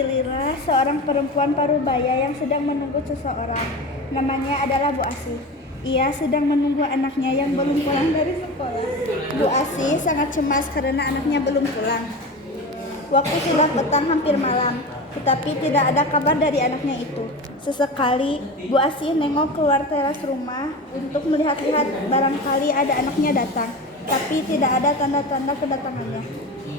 Berdirilah seorang perempuan parubaya yang sedang menunggu seseorang. Namanya adalah Bu Asih. Ia sedang menunggu anaknya yang belum pulang dari sekolah. Bu Asih sangat cemas karena anaknya belum pulang. Waktu sudah petang hampir malam, tetapi tidak ada kabar dari anaknya itu. Sesekali Bu Asih nengok keluar teras rumah untuk melihat-lihat barangkali ada anaknya datang, tapi tidak ada tanda-tanda kedatangannya.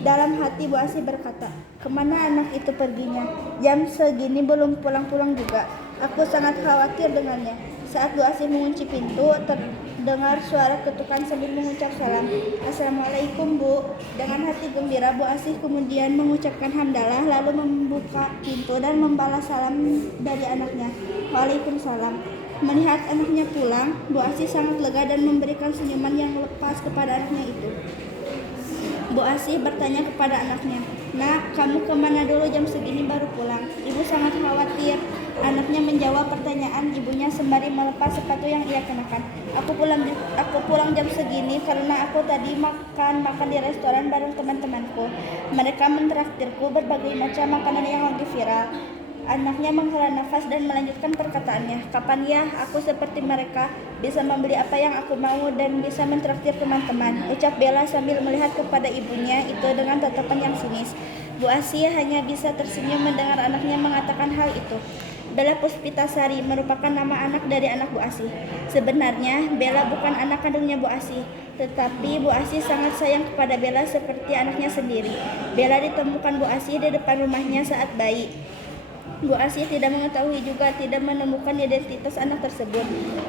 Dalam hati Bu Asih berkata, "Kemana anak itu perginya? Jam segini belum pulang-pulang juga. Aku sangat khawatir dengannya." Saat Bu Asih mengunci pintu, terdengar suara ketukan sambil mengucap salam. "Assalamualaikum, Bu." Dengan hati gembira, Bu Asih kemudian mengucapkan hamdalah, lalu membuka pintu dan membalas salam dari anaknya. "Waalaikumsalam." Melihat anaknya pulang, Bu Asih sangat lega dan memberikan senyuman yang lepas kepada anaknya itu. Bu Asih bertanya kepada anaknya, "Nak, kamu kemana dulu jam segini baru pulang?" Ibu sangat khawatir. Anaknya menjawab pertanyaan ibunya sembari melepas sepatu yang ia kenakan. Aku pulang jam segini karena aku tadi makan di restoran bareng teman-temanku. Mereka mentraktirku berbagai macam makanan yang lagi viral." Anaknya menghela nafas dan melanjutkan perkataannya, "Kapan ya aku seperti mereka, bisa membeli apa yang aku mau dan bisa mentraktir teman-teman," ucap Bella sambil melihat kepada ibunya itu dengan tatapan yang sinis. Bu Asih hanya bisa tersenyum mendengar anaknya mengatakan hal itu. Bella Puspitasari merupakan nama anak dari anak Bu Asih. Sebenarnya Bella bukan anak kandungnya Bu Asih, tetapi Bu Asih sangat sayang kepada Bella seperti anaknya sendiri. Bella ditemukan Bu Asih di depan rumahnya saat bayi. Bu Asih tidak mengetahui juga tidak menemukan identitas anak tersebut.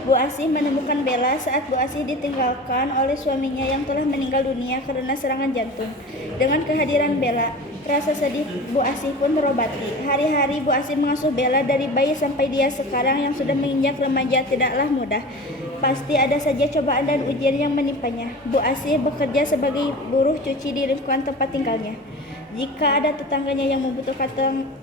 Bu Asih menemukan Bella saat Bu Asih ditinggalkan oleh suaminya yang telah meninggal dunia karena serangan jantung. Dengan kehadiran Bella, rasa sedih Bu Asih pun terobati. Hari-hari Bu Asih mengasuh Bella dari bayi sampai dia sekarang yang sudah menginjak remaja tidaklah mudah. Pasti ada saja cobaan dan ujian yang menimpanya. Bu Asih bekerja sebagai buruh cuci di lingkungan tempat tinggalnya. Jika ada tetangganya yang membutuhkan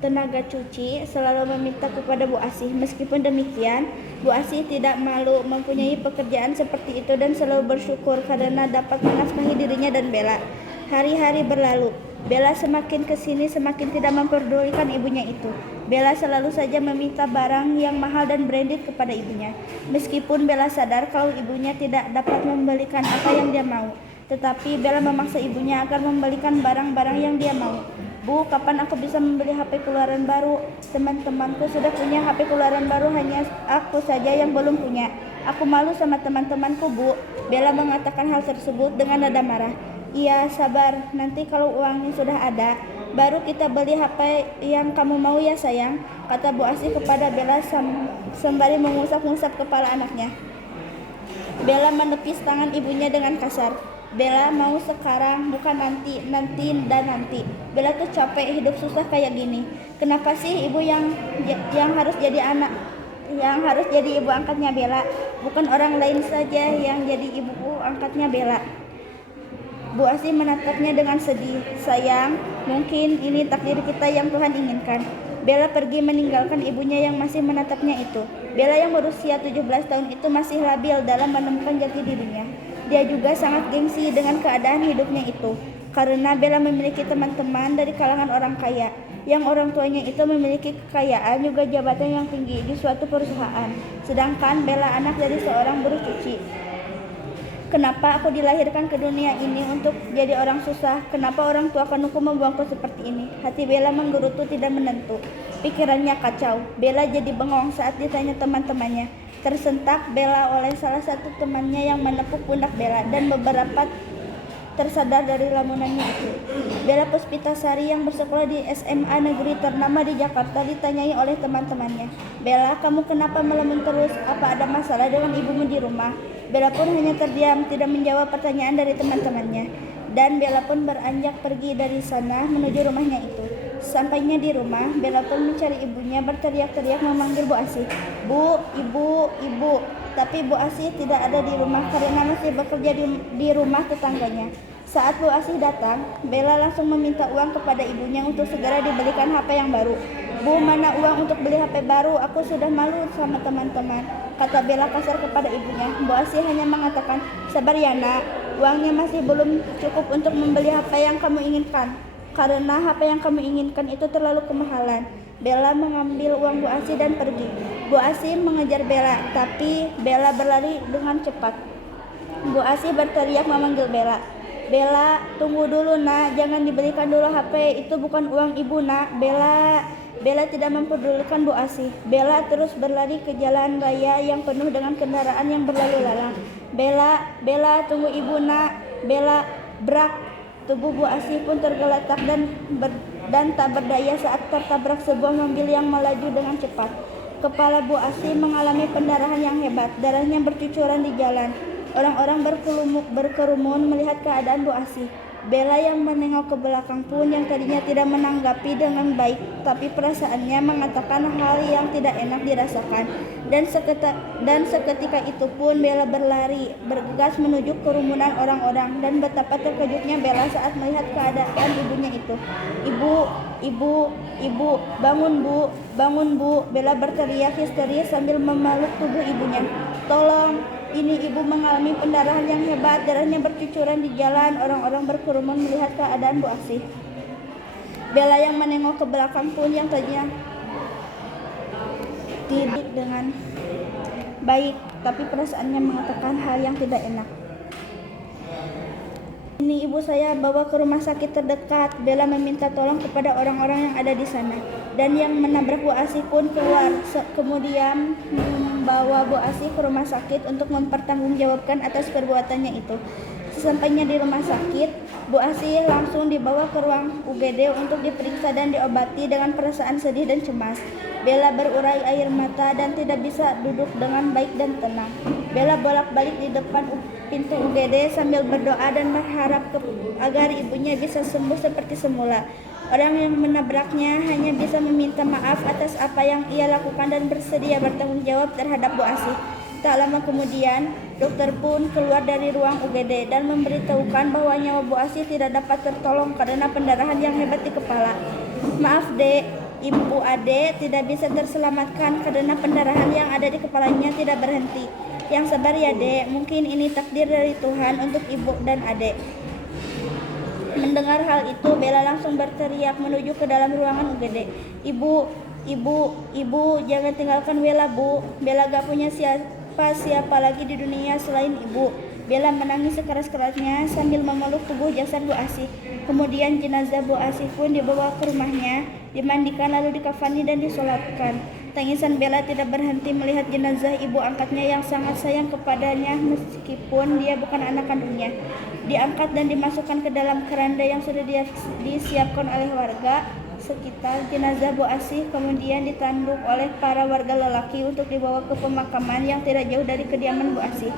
tenaga cuci, selalu meminta kepada Bu Asih. Meskipun demikian, Bu Asih tidak malu mempunyai pekerjaan seperti itu dan selalu bersyukur karena dapat menafkahi dirinya dan Bella. Hari-hari berlalu. Bella semakin kesini semakin tidak memperdulikan ibunya itu. Bella selalu saja meminta barang yang mahal dan branded kepada ibunya. Meskipun Bella sadar kalau ibunya tidak dapat membelikan apa yang dia mau. Tetapi Bella memaksa ibunya agar membelikan barang-barang yang dia mau. "Bu, kapan aku bisa membeli HP keluaran baru? Teman-temanku sudah punya HP keluaran baru, hanya aku saja yang belum punya. Aku malu sama teman-temanku, Bu." Bella mengatakan hal tersebut dengan nada marah. "Iya, sabar. Nanti kalau uangnya sudah ada, baru kita beli HP yang kamu mau ya sayang," kata Bu Asih kepada Bella sembari mengusap-ngusap kepala anaknya. Bella menepis tangan ibunya dengan kasar. "Bella mau sekarang, bukan nanti dan nanti. Bella tuh capek hidup susah kayak gini. Kenapa sih ibu yang harus jadi ibu angkatnya Bella, bukan orang lain saja yang jadi ibu angkatnya Bella?" Bu Asih menatapnya dengan sedih. "Sayang, mungkin ini takdir kita yang Tuhan inginkan." Bella pergi meninggalkan ibunya yang masih menatapnya itu. Bella yang berusia 17 tahun itu masih labil dalam menemukan jati dirinya. Dia juga sangat gengsi dengan keadaan hidupnya itu, karena Bella memiliki teman-teman dari kalangan orang kaya, yang orang tuanya itu memiliki kekayaan juga jabatan yang tinggi di suatu perusahaan. Sedangkan Bella anak dari seorang buruh cuci. "Kenapa aku dilahirkan ke dunia ini untuk jadi orang susah? Kenapa orang tua kandungku membuangku seperti ini?" Hati Bella menggerutu tidak menentu. Pikirannya kacau. Bella jadi bengong saat ditanya teman-temannya. Tersentak Bella oleh salah satu temannya yang menepuk pundak Bella dan beberapa tersadar dari lamunannya itu. Bella Puspitasari yang bersekolah di SMA negeri ternama di Jakarta ditanyai oleh teman-temannya. "Bella, kamu kenapa melamun terus? Apa ada masalah dengan ibumu di rumah?" Bella pun hanya terdiam, tidak menjawab pertanyaan dari teman-temannya. Dan Bella pun beranjak pergi dari sana menuju rumahnya itu. Sampainya di rumah, Bella pun mencari ibunya, berteriak-teriak memanggil Bu Asih. "Bu, ibu, ibu." Tapi Bu Asih tidak ada di rumah karena masih bekerja di rumah tetangganya. Saat Bu Asih datang, Bella langsung meminta uang kepada ibunya untuk segera dibelikan HP yang baru. "Bu, mana uang untuk beli HP baru? Aku sudah malu sama teman-teman," kata Bella kasar kepada ibunya. Bu Asih hanya mengatakan, "Sabar ya nak, uangnya masih belum cukup untuk membeli HP yang kamu inginkan. karena apa yang kamu inginkan itu terlalu kemahalan. Bella mengambil uang Bu Asih dan pergi. Bu Asih mengejar Bella, tapi Bella berlari dengan cepat. Bu Asih berteriak memanggil Bella. Bella, tunggu dulu nak, jangan diberikan dulu HP, itu bukan uang ibu nak. Bella tidak mempedulikan Bu Asih. Bella terus berlari ke jalan raya yang penuh dengan kendaraan yang berlalu lalang. Bella, tunggu ibu nak. Bella, brak. Tubuh Bu Asih pun tergeletak dan tak berdaya saat tertabrak sebuah mobil yang melaju dengan cepat. Kepala Bu Asih mengalami pendarahan yang hebat, darahnya bercucuran di jalan. Orang-orang berkerumun melihat keadaan Bu Asih. Bella yang menengok ke belakang pun yang tadinya tidak menanggapi dengan baik, tapi perasaannya mengatakan hal yang tidak enak dirasakan. Dan seketika itu pun Bella berlari, bergegas menuju kerumunan orang-orang, dan betapa terkejutnya Bella saat melihat keadaan ibunya itu. Ibu, bangun bu, Bella berteriak histeris sambil memeluk tubuh ibunya. Tolong, ini ibu mengalami pendarahan yang hebat, darahnya bercucuran di jalan. Orang-orang berkerumun melihat keadaan Bu Asih. Bella yang menengok ke belakang pun yang tadinya tidak dengan baik, tapi perasaannya mengatakan hal yang tidak enak. Ini ibu saya, bawa ke rumah sakit terdekat. Bella meminta tolong kepada orang-orang yang ada di sana. Dan yang menabrak Bu Asih pun keluar, kemudian membawa Bu Asih ke rumah sakit untuk mempertanggungjawabkan atas perbuatannya itu. Sesampainya di rumah sakit, Bu Asih langsung dibawa ke ruang UGD untuk diperiksa dan diobati dengan perasaan sedih dan cemas. Bella berurai air mata dan tidak bisa duduk dengan baik dan tenang. Bella bolak-balik di depan pintu UGD sambil berdoa dan berharap agar ibunya bisa sembuh seperti semula. Orang yang menabraknya hanya bisa meminta maaf atas apa yang ia lakukan dan bersedia bertanggung jawab terhadap Bu Asih. Tak lama kemudian, dokter pun keluar dari ruang UGD dan memberitahukan bahwa nyawa Bu Asih tidak dapat tertolong karena pendarahan yang hebat di kepala. Maaf dek, ibu Ade tidak bisa terselamatkan karena pendarahan yang ada di kepalanya tidak berhenti. Yang sabar ya dek, mungkin ini takdir dari Tuhan untuk ibu dan adek. Mendengar hal itu, Bella langsung berteriak menuju ke dalam ruangan UGD. Ibu, jangan tinggalkan Bella bu. Bella gak punya siapa lagi di dunia selain ibu. Bella menangis sekeras-kerasnya sambil memeluk tubuh jasad Bu Asih. Kemudian jenazah Bu Asih pun dibawa ke rumahnya, dimandikan lalu dikafani dan disolatkan. Tangisan Bella tidak berhenti melihat jenazah ibu angkatnya yang sangat sayang kepadanya meskipun dia bukan anak kandungnya. Diangkat dan dimasukkan ke dalam keranda yang sudah disiapkan oleh warga sekitar. Jenazah Bu Asih kemudian ditanduk oleh para warga lelaki untuk dibawa ke pemakaman yang tidak jauh dari kediaman Bu Asih.